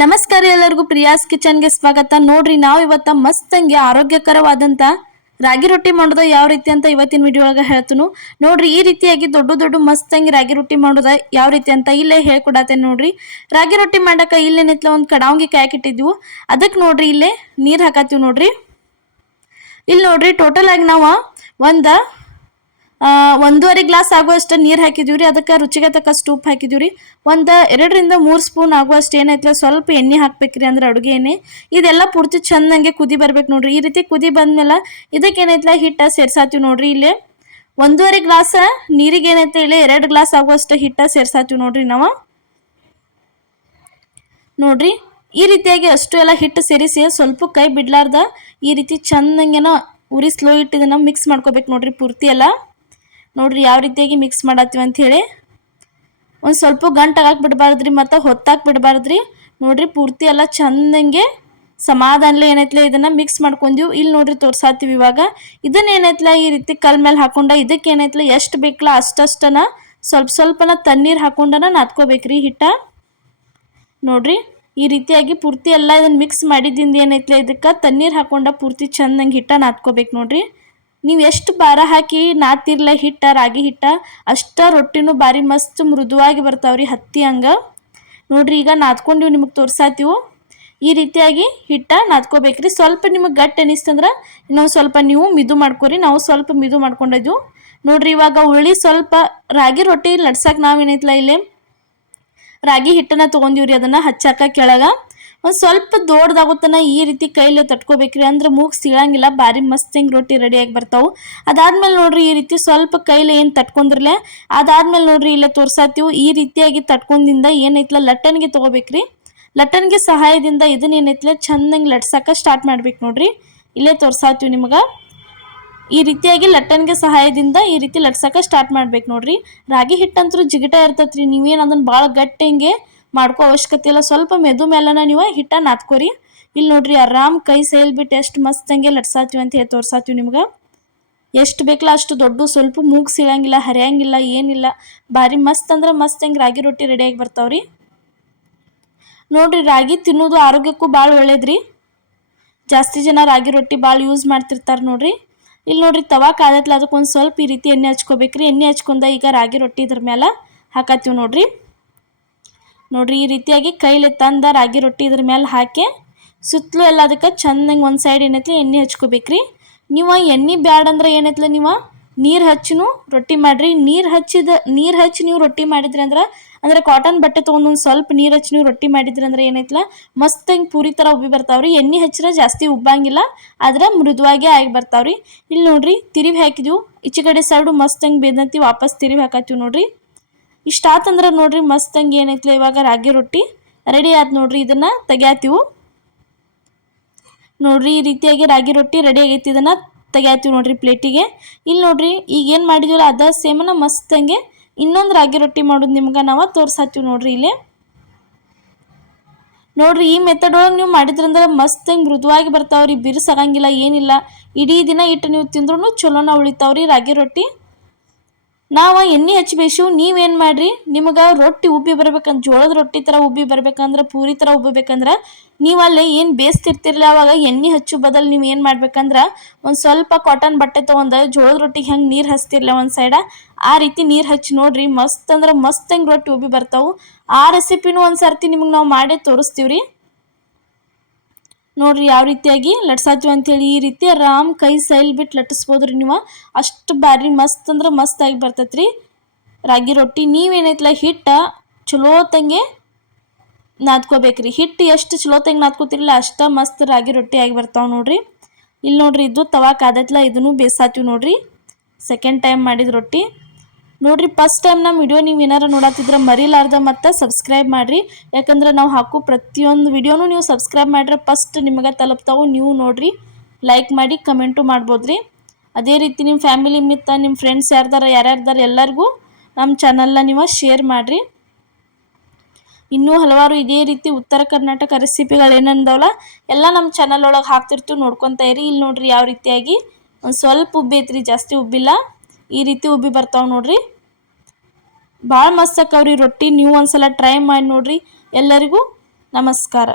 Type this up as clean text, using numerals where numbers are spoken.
ನಮಸ್ಕಾರ ಎಲ್ಲರಿಗೂ ಪ್ರಿಯಾಸ್ ಕಿಚನ್ಗೆ ಸ್ವಾಗತ. ನೋಡ್ರಿ ನಾವು ಇವತ್ತ ಮಸ್ತಂಗೆ ಆರೋಗ್ಯಕರವಾದಂತ ರಾಗಿ ರೊಟ್ಟಿ ಮಾಡೋದು ಯಾವ ರೀತಿ ಅಂತ ಇವತ್ತಿನ ವಿಡಿಯೋ ಒಳಗೆ ಹೇಳ್ತೀನಿ. ನೋಡ್ರಿ ಈ ರೀತಿಯಾಗಿ ದೊಡ್ಡ ಮಸ್ತಂಗಿ ರಾಗಿ ರೊಟ್ಟಿ ಮಾಡೋದು ಯಾವ ರೀತಿ ಅಂತ ಇಲ್ಲೇ ಹೇಳ್ಕೊಡತ್ತೇನೆ. ನೋಡ್ರಿ ರಾಗಿ ರೊಟ್ಟಿ ಮಾಡಕ ಇಲ್ಲೇನಿತ್ಲ ಒಂದು ಕಡಾವಂಗಿ ಕಾಯಕ್ಕಿಟ್ಟಿದ್ವು. ಅದಕ್ಕೆ ನೋಡ್ರಿ ಇಲ್ಲೇ ನೀರು ಹಾಕತ್ತೀವಿ. ನೋಡ್ರಿ ಇಲ್ಲಿ ನೋಡ್ರಿ ಟೋಟಲ್ ಆಗಿ ನಾವು ಒಂದು 1.5 ಗ್ಲಾಸ್ ಆಗುವಷ್ಟು ನೀರು ಹಾಕಿದೀವಿ ರೀ. ಅದಕ್ಕೆ ರುಚಿಗೆ ತಕ್ಕಷ್ಟು ಉಪ್ಪು ಹಾಕಿದೀವಿ ರೀ. ಒಂದು 2 ರಿಂದ 3 ಸ್ಪೂನ್ ಆಗುವಷ್ಟು ಏನೈತ್ಲ ಸ್ವಲ್ಪ ಎಣ್ಣೆ ಹಾಕ್ಬೇಕ್ರಿ, ಅಂದ್ರೆ ಅಡುಗೆ ಎಣ್ಣೆ. ಇದೆಲ್ಲ ಪೂರ್ತಿ ಚಂದಂಗೆ ಕುದಿ ಬರ್ಬೇಕು ನೋಡ್ರಿ. ಈ ರೀತಿ ಕುದಿ ಬಂದ್ಮೇಲೆ ಇದಕ್ಕೆ ಏನೈತ್ಲ ಹಿಟ್ಟ ಸೇರ್ಸಾತೀವಿ. ನೋಡ್ರಿ ಇಲ್ಲಿ 1.5 ಗ್ಲಾಸ್ ನೀರಿಗೆ ಏನೈತೆ ಇಲ್ಲಿ 2 ಗ್ಲಾಸ್ ಆಗುವಷ್ಟು ಹಿಟ್ಟ ಸೇರ್ಸಾತೀವಿ ನೋಡ್ರಿ ನಾವು. ನೋಡ್ರಿ ಈ ರೀತಿಯಾಗಿ ಅಷ್ಟು ಎಲ್ಲ ಹಿಟ್ಟು ಸೇರಿಸಿ ಸ್ವಲ್ಪ ಕೈ ಬಿಡ್ಲಾರ್ದ ಈ ರೀತಿ ಚಂದಂಗೆನ ಉರಿ ಸ್ಲೋ ಇಟ್ಟಿದ್ದನ್ನ ಮಿಕ್ಸ್ ಮಾಡ್ಕೋಬೇಕು ನೋಡ್ರಿ ಪೂರ್ತಿ ಎಲ್ಲ. ನೋಡ್ರಿ ಯಾವ ರೀತಿಯಾಗಿ ಮಿಕ್ಸ್ ಮಾಡತ್ತೀವಿ ಅಂತ ಹೇಳಿ. ಒಂದು ಸ್ವಲ್ಪ ಗಂಟಾಗಿ ಬಿಡಬಾರ್ದ್ರಿ, ಮತ್ತು ಹೊತ್ತಾಗಿ ಬಿಡಬಾರ್ದ್ರಿ. ನೋಡ್ರಿ ಪೂರ್ತಿ ಎಲ್ಲ ಚಂದಂಗೆ ಸಮಾಧಾನಲೆ ಏನೈತ್ಲೆ ಇದನ್ನು ಮಿಕ್ಸ್ ಮಾಡ್ಕೊಂಡೀವಿ. ಇಲ್ಲಿ ನೋಡ್ರಿ ತೋರ್ಸಾತೀವಿ. ಇವಾಗ ಇದನ್ನ ಏನೈತ್ಲ ಈ ರೀತಿ ಕಲ್ ಮೇಲೆ ಹಾಕೊಂಡ ಇದಕ್ಕೆ ಏನೈತ್ಲ ಎಷ್ಟು ಬೇಕಲ್ಲ ಅಷ್ಟನ ಸ್ವಲ್ಪನ ತಣ್ಣೀರು ಹಾಕೊಂಡನ ನಾದ್ಕೋಬೇಕ್ರಿ ಹಿಟ್ಟ. ನೋಡ್ರಿ ಈ ರೀತಿಯಾಗಿ ಪೂರ್ತಿ ಎಲ್ಲ ಇದನ್ನು ಮಿಕ್ಸ್ ಮಾಡಿದಿಂದ ಏನೈತ್ಲ ಇದಕ್ಕೆ ತಣ್ಣೀರು ಹಾಕೊಂಡ ಪೂರ್ತಿ ಚಂದಂಗೆ ಹಿಟ್ಟ ನಾದ್ಕೋಬೇಕು ನೋಡ್ರಿ. ನೀವು ಎಷ್ಟು ಭಾರ ಹಾಕಿ ನಾದ್ತಿರ್ಲ ಹಿಟ್ಟ ರಾಗಿ ಹಿಟ್ಟ ಅಷ್ಟ ರೊಟ್ಟಿನೂ ಭಾರಿ ಮಸ್ತ್ ಮೃದುವಾಗಿ ಬರ್ತಾವ್ರಿ, ಹತ್ತಿ ಹಂಗೆ. ನೋಡ್ರಿ ಈಗ ನಾದ್ಕೊಂಡಿವು ನಿಮಗೆ ತೋರ್ಸಾತೀವು. ಈ ರೀತಿಯಾಗಿ ಹಿಟ್ಟ ನಾದ್ಕೋಬೇಕ್ರಿ. ಸ್ವಲ್ಪ ನಿಮಗೆ ಗಟ್ಟಿ ಅನಿಸ್ತಂದ್ರೆ ಇನ್ನೊಂದು ಸ್ವಲ್ಪ ನೀವು ಮಿದು ಮಾಡ್ಕೊರಿ. ನಾವು ಸ್ವಲ್ಪ ಮಿದು ಮಾಡ್ಕೊಂಡಿದ್ವು. ನೋಡ್ರಿ ಇವಾಗ ಉಳ್ಳಿ ಸ್ವಲ್ಪ ರಾಗಿ ರೊಟ್ಟಿ ಲಡ್ಸಕ್ಕೆ ನಾವೇನೈತ್ಲ ಇಲ್ಲಿ ರಾಗಿ ಹಿಟ್ಟನ್ನ ತೊಗೊಂಡಿವ್ರಿ. ಅದನ್ನು ಹಚ್ಚಾಕ ಕೆಳಗೆ ಒಂದು ಸ್ವಲ್ಪ ದೊಡ್ಡದಾಗುತ್ತಾನ ಈ ರೀತಿ ಕೈಲಿ ತಟ್ಕೋಬೇಕ್ರಿ, ಅಂದ್ರೆ ಮೂಗು ಸೀಳಂಗಿಲ್ಲ, ಭಾರಿ ಮಸ್ತ್ ಹಿಂಗೆ ರೊಟ್ಟಿ ರೆಡಿಯಾಗಿ ಬರ್ತಾವೆ. ಅದಾದ್ಮೇಲೆ ನೋಡ್ರಿ ಈ ರೀತಿ ಸ್ವಲ್ಪ ಕೈಲಿ ಏನು ತಟ್ಕೊಂಡ್ರಲೆ ಅದಾದ್ಮೇಲೆ ನೋಡ್ರಿ ಇಲ್ಲೇ ತೋರ್ಸಾತೀವಿ. ಈ ರೀತಿಯಾಗಿ ತಟ್ಕೊಂಡಿಂದ ಏನೈತ್ಲ ಲಟ್ಟಣಿಗೆ ತೊಗೋಬೇಕ್ರಿ. ಲಟ್ಟಣಿಗೆ ಸಹಾಯದಿಂದ ಇದನ್ನ ಏನೈತ್ಲ ಚಂದಂಗೆ ಲಟ್ಸಕ್ಕೆ ಸ್ಟಾರ್ಟ್ ಮಾಡ್ಬೇಕು ನೋಡ್ರಿ. ಇಲ್ಲೇ ತೋರ್ಸಾತೀವಿ ನಿಮಗೆ. ಈ ರೀತಿಯಾಗಿ ಲಟ್ಟಣಿಗೆ ಸಹಾಯದಿಂದ ಈ ರೀತಿ ಲಟ್ಸಕ್ಕೆ ಸ್ಟಾರ್ಟ್ ಮಾಡ್ಬೇಕು ನೋಡ್ರಿ. ರಾಗಿ ಹಿಟ್ಟಂತೂ ಜಿಗಿಟ ಇರ್ತೈತ್ರಿ, ನೀವೇನು ಅದನ್ನು ಭಾಳ ಗಟ್ಟಿ ಹಿಂಗೆ ಮಾಡ್ಕೋ ಅವಶ್ಯಕತೆ ಇಲ್ಲ. ಸ್ವಲ್ಪ ಮೆದು ಮೇಲನ ನೀವು ಹಿಟ್ಟ ನಾದ್ಕೋರಿ. ಇಲ್ಲಿ ನೋಡ್ರಿ ಆರಾಮ್ ಕೈ ಸೇಲ್ಬಿಟ್ಟು ಎಷ್ಟು ಮಸ್ತಂಗೆ ಲಟ್ಸಾತೀವಿ ಅಂತ ಹೇಳಿ ತೋರ್ಸಾತೀವಿ ನಿಮ್ಗೆ. ಎಷ್ಟು ಬೇಕಲ್ಲ ಅಷ್ಟು ದೊಡ್ಡ, ಸ್ವಲ್ಪ ಮೂಗು ಸೀಳಂಗಿಲ್ಲ, ಹರಿಯಂಗಿಲ್ಲ, ಏನಿಲ್ಲ, ಭಾರಿ ಮಸ್ತ್ ಅಂದ್ರೆ ಮಸ್ತ್ ಹೆಂಗೆ ರಾಗಿ ರೊಟ್ಟಿ ರೆಡಿಯಾಗಿ ಬರ್ತಾವ್ರಿ. ನೋಡ್ರಿ ರಾಗಿ ತಿನ್ನೋದು ಆರೋಗ್ಯಕ್ಕೂ ಭಾಳ ಒಳ್ಳೇದ್ರಿ. ಜಾಸ್ತಿ ಜನ ರಾಗಿ ರೊಟ್ಟಿ ಭಾಳ ಯೂಸ್ ಮಾಡ್ತಿರ್ತಾರೆ ನೋಡ್ರಿ. ಇಲ್ಲಿ ನೋಡ್ರಿ ತವಾ ಕಾದತ್ಲ ಅದಕ್ಕೆ ಒಂದು ಸ್ವಲ್ಪ ಈ ರೀತಿ ಎಣ್ಣೆ ಹಚ್ಕೋಬೇಕ್ರಿ. ಎಣ್ಣೆ ಹಚ್ಕೊಂಡ ಈಗ ರಾಗಿ ರೊಟ್ಟಿ ಇದ್ರ ಮೇಲೆ ಹಾಕತ್ತೀವಿ ನೋಡ್ರಿ. ನೋಡ್ರಿ ಈ ರೀತಿಯಾಗಿ ಕೈಲಿ ತಂದ ರಾಗಿ ರೊಟ್ಟಿ ಇದ್ರ ಮೇಲೆ ಹಾಕಿ ಸುತ್ತಲೂ ಎಲ್ಲ ಅದಕ್ಕೆ ಚಂದಂಗೆ ಒಂದು ಸೈಡ್ ಏನೈತ್ಲ ಎಣ್ಣೆ ಹಚ್ಕೋಬೇಕ್ರಿ. ನೀವು ಎಣ್ಣೆ ಬ್ಯಾಡ ಅಂದ್ರೆ ಏನೈತ್ಲ ನೀವು ನೀರು ಹಚ್ಚಿನೂ ರೊಟ್ಟಿ ಮಾಡಿರಿ. ನೀರು ಹಚ್ಚಿ ನೀವು ರೊಟ್ಟಿ ಮಾಡಿದ್ರಿ ಅಂದ್ರೆ ಕಾಟನ್ ಬಟ್ಟೆ ತೊಗೊಂಡು ಒಂದು ಸ್ವಲ್ಪ ನೀರು ಹಚ್ಚಿ ನೀವು ರೊಟ್ಟಿ ಮಾಡಿದ್ರಿ ಅಂದ್ರೆ ಏನೈತ್ಲ ಮಸ್ತ್ ಹಿಂಗೆ ಪೂರಿ ಥರ ಉಬ್ಬಿ ಬರ್ತಾವ್ರಿ. ಎಣ್ಣೆ ಹಚ್ಚಿದ್ರೆ ಜಾಸ್ತಿ ಉಬ್ಬಂಗಿಲ್ಲ, ಆದ್ರೆ ಮೃದುವಾಗೇ ಆಗಿ ಬರ್ತಾವ್ರಿ. ಇಲ್ಲಿ ನೋಡ್ರಿ ತಿರುವಿ ಹಾಕಿದ್ವಿ, ಈಚೆ ಕಡೆ ಸೈಡು ಮಸ್ತ್ ಹಿಂಗೆ ಬೇದಂತಿ ವಾಪಸ್ ತಿರುವಿ ಹಾಕತ್ತೀವಿ ನೋಡ್ರಿ. ಇಷ್ಟ ಆತಂದ್ರೆ ನೋಡ್ರಿ ಮಸ್ತ್ ಹಂಗೆ ಏನೈತ್ಲ ಇವಾಗ ರಾಗಿ ರೊಟ್ಟಿ ರೆಡಿ ಆಯ್ತು ನೋಡ್ರಿ. ಇದನ್ನು ತೆಗ್ಯಾತೀವಿ ನೋಡ್ರಿ. ಈ ರೀತಿಯಾಗಿ ರಾಗಿ ರೊಟ್ಟಿ ರೆಡಿ ಆಗೈತಿ. ಇದನ್ನು ತೆಗ್ಯಾತೀವಿ ನೋಡ್ರಿ ಪ್ಲೇಟಿಗೆ. ಇಲ್ಲಿ ನೋಡ್ರಿ ಈಗ ಏನು ಮಾಡಿದ್ವಲ್ಲ ಅದ ಸೇಮನ ಮಸ್ತ್ ಹಂಗೆ ಇನ್ನೊಂದು ರಾಗಿ ರೊಟ್ಟಿ ಮಾಡೋದು ನಿಮ್ಗೆ ನಾವು ತೋರ್ಸಾತೀವಿ ನೋಡ್ರಿ. ಇಲ್ಲಿ ನೋಡ್ರಿ ಈ ಮೆಥಡ್ ಒಳಗೆ ನೀವು ಮಾಡಿದ್ರಂದ್ರೆ ಮಸ್ತ್ ಹೆಂಗೆ ಮೃದುವಾಗಿ ಬರ್ತಾವ್ರಿ, ಬಿರುಸಾಗಂಗಿಲ್ಲ, ಏನಿಲ್ಲ. ಇಡೀ ದಿನ ಇಟ್ಟು ನೀವು ತಿಂದ್ರೂ ಚಲೋನ ಉಳಿತಾವ್ರಿ ರಾಗಿ ರೊಟ್ಟಿ. ನಾವು ಎಣ್ಣೆ ಹಚ್ಚಿ ಬೇಯಿಸು. ನೀವೇನು ಮಾಡಿರಿ, ನಿಮಗೆ ರೊಟ್ಟಿ ಉಬ್ಬಿ ಬರ್ಬೇಕಂದ್ರೆ ಜೋಳದ ರೊಟ್ಟಿ ಥರ ಉಬ್ಬಿ ಬರ್ಬೇಕಂದ್ರೆ ಪೂರಿ ಥರ ಉಬ್ಬಬೇಕಂದ್ರೆ ನೀವು ಅಲ್ಲಿ ಏನು ಬೇಯಿಸ್ತಿರ್ತಿರಲ್ಲ ಅವಾಗ ಎಣ್ಣೆ ಹಚ್ಚು ಬದಲು ನೀವು ಏನು ಮಾಡ್ಬೇಕಂದ್ರೆ ಒಂದು ಸ್ವಲ್ಪ ಕಾಟನ್ ಬಟ್ಟೆ ತೊಗೊಂಡು ಜೋಳದ ರೊಟ್ಟಿಗೆ ಹೆಂಗೆ ನೀರು ಹಚ್ತಿರ್ಲ ಒಂದು ಸೈಡ ಆ ರೀತಿ ನೀರು ಹಚ್ಚಿ ನೋಡ್ರಿ ಮಸ್ತ್ ಅಂದ್ರೆ ಮಸ್ತ್ ಹೆಂಗೆ ರೊಟ್ಟಿ ಉಬ್ಬಿ ಬರ್ತಾವೆ. ಆ ರೆಸಿಪಿನೂ ಒಂದು ಸರ್ತಿ ನಿಮಗೆ ನಾವು ಮಾಡೇ ತೋರಿಸ್ತೀವಿ ರೀ. ನೋಡ್ರಿ ಯಾವ ರೀತಿಯಾಗಿ ಲಟ್ಸಾತೀವಿ ಅಂಥೇಳಿ. ಈ ರೀತಿ ಆರಾಮ್ ಕೈ ಸೈಲ್ ಬಿಟ್ಟು ಲಟ್ಟಿಸ್ಬೋದ್ರಿ ನೀವು. ಅಷ್ಟು ಭಾರಿ ಮಸ್ತ್ ಅಂದ್ರೆ ಮಸ್ತ್ ಆಗಿ ಬರ್ತೈತ್ರಿ ರಾಗಿ ರೊಟ್ಟಿ. ನೀವೇನೈತ್ಲ ಹಿಟ್ಟ ಚಲೋತಂಗೆ ನಾದ್ಕೋಬೇಕ್ರಿ. ಹಿಟ್ಟು ಎಷ್ಟು ಚಲೋತಂಗೆ ನಾದ್ಕೋತಿರಲ್ಲ ಅಷ್ಟು ಮಸ್ತ್ ರಾಗಿ ರೊಟ್ಟಿ ಆಗಿ ಬರ್ತಾವೆ ನೋಡ್ರಿ. ಇಲ್ಲಿ ನೋಡ್ರಿ ಇದು ತವಾ ಕಾದತ್ಲ ಇದನ್ನು ಬೇಯಿಸಾತೀವಿ ನೋಡ್ರಿ. ಸೆಕೆಂಡ್ ಟೈಮ್ ಮಾಡಿದ ರೊಟ್ಟಿ ನೋಡ್ರಿ. ಫಸ್ಟ್ ಟೈಮ್ ನಮ್ಮ ವಿಡಿಯೋ ನೀವು ಏನಾರು ನೋಡತ್ತಿದ್ರೆ ಮರಿಲಾರ್ದ ಮತ್ತು ಸಬ್ಸ್ಕ್ರೈಬ್ ಮಾಡಿರಿ. ಯಾಕಂದ್ರೆ ನಾವು ಹಾಕೋ ಪ್ರತಿಯೊಂದು ವಿಡಿಯೋನೂ ನೀವು ಸಬ್ಸ್ಕ್ರೈಬ್ ಮಾಡಿದ್ರೆ ಫಸ್ಟ್ ನಿಮಗೆ ತಲುಪ್ತಾವೆ. ನೀವು ನೋಡ್ರಿ ಲೈಕ್ ಮಾಡಿ ಕಮೆಂಟು ಮಾಡ್ಬೋದ್ರಿ. ಅದೇ ರೀತಿ ನಿಮ್ಮ ಫ್ಯಾಮಿಲಿ ಮಿತ್ತ ನಿಮ್ಮ ಫ್ರೆಂಡ್ಸ್ ಯಾರ್ಯಾರ್ದಾರ ಎಲ್ಲರಿಗೂ ನಮ್ಮ ಚಾನಲ್ನ ನೀವು ಶೇರ್ ಮಾಡಿರಿ. ಇನ್ನೂ ಹಲವಾರು ಇದೇ ರೀತಿ ಉತ್ತರ ಕರ್ನಾಟಕ ರೆಸಿಪಿಗಳು ಏನಂದವಲ್ಲ ಎಲ್ಲ ನಮ್ಮ ಚಾನಲ್ ಒಳಗೆ ಹಾಕ್ತಿರ್ತೀವಿ, ನೋಡ್ಕೊತಾ ಇರಿ. ಇಲ್ಲಿ ನೋಡ್ರಿ ಯಾವ ರೀತಿಯಾಗಿ ಒಂದು ಸ್ವಲ್ಪ ಉಬ್ಬೈತ್ರಿ, ಜಾಸ್ತಿ ಉಬ್ಬಿಲ್ಲ. ಈ ರೀತಿ ಉಬ್ಬಿ ಬರ್ತಾವೆ ನೋಡ್ರಿ. ಭಾಳ ಮಸ್ತ್ ಆಕವ್ರಿ ರೊಟ್ಟಿ. ನೀವು ಒಂದ್ಸಲ ಟ್ರೈ ಮಾಡಿ ನೋಡ್ರಿ. ಎಲ್ಲರಿಗೂ ನಮಸ್ಕಾರ.